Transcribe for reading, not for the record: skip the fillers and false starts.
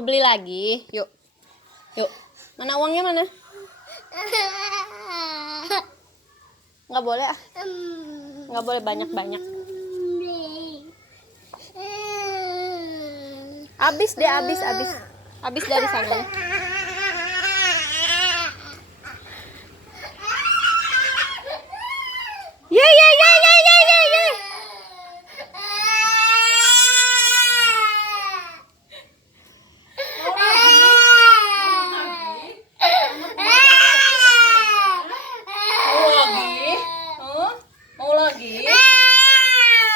Mau beli lagi? Yuk. Yuk. Mana uangnya mana? Nggak boleh ah. Nggak boleh banyak-banyak. Habis deh, habis dari sana.